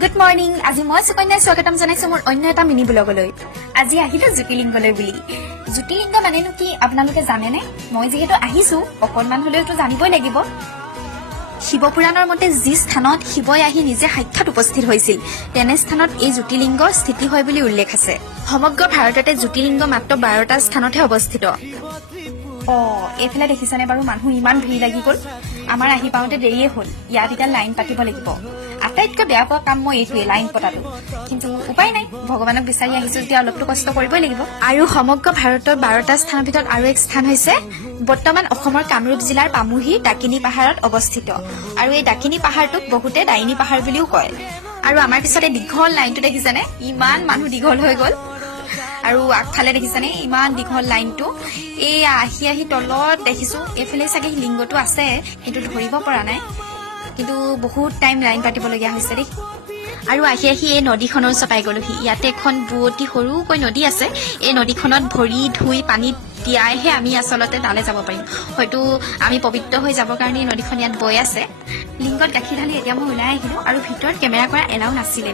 Good morning. আজি মই সুকন্যাই স্বাগতম জনাইছো মোৰ অন্য এটা মিনি ব্লগলৈ। আজি আহিলো জ্যোতিলিংগলৈ বুলি। জ্যোতিলিংগ মানেনো কি আপোনালোকে জানেনে? মই যিহেতু আহিছো অকণমান হলেওতো জানিবই লাগিব। শিৱপুৰাণৰ মতে যি স্থানত শিৱই আহি নিজে সাক্ষাৎ উপস্থিত হৈছিল তেনে স্থানত এই জ্যোতিলিংগ স্থিতি হয় বুলি উল্লেখ আছে। সমগ্ৰ ভাৰততে জ্যোতিলিংগ মাত্ৰ 12টা স্থানতহে অৱস্থিত। এইফালে দেখিছানে বাৰু মানুহ ইমান ভিৰ লাগি গ'ল। আমাৰ আহি পাওঁতে দেৰিয়ে হ'ল। ইয়াত এতিয়া লাইন পাতিব লাগিব। আটাইতকৈ বেয়া পোৱা কাম মই এইটোৱে, লাইন পতাটো। কিন্তু উপায় নাই, ভগৱানক বিচাৰি আহিছো যেতিয়া অলপতো কষ্ট কৰিবই লাগিব। আৰু সমগ্ৰ ভাৰতৰ 12টা স্থানৰ ভিতৰত আৰু এক স্থান হৈছে বৰ্তমান অসমৰ কামৰূপ জিলাৰ পামুহিৰ ডাকিনী পাহাৰত অৱস্থিত। আৰু এই ডাকিনী পাহাৰটোক বহুতে ডাইনী পাহাৰ বুলিও কয়। আৰু আমাৰ পিছতে দীঘল লাইনটো দেখিছেনে? ইমান মানুহ দীঘল হৈ গ'ল। আৰু আগফালে দেখিছানে ইমান দীঘল লাইনটো? এই আহি আহি তলত দেখিছো এইফালে চাগে লিংগটো আছে, কিন্তু ধৰিব পৰা নাই। কিন্তু বহুত টাইম লাইন পাতিবলগীয়া হৈছে দেই। আৰু আহি আহি এই নদীখনৰ ওচৰত গ'লোহি। ইয়াতে এখন বুৱতী সৰুকৈ নদী আছে। এই নদীখনত ভৰি ধুই পানীত তিয়াইহে আমি আচলতে তালৈ যাব পাৰিম। হয়তো আমি পবিত্ৰ হৈ যাবৰ কাৰণে নদীখন ইয়াত বৈ আছে। লিংগত গাখীৰ ঢালি এতিয়া মই ওলাই আহিলো আৰু ভিতৰত কেমেৰা কৰা এলাও নাছিলে।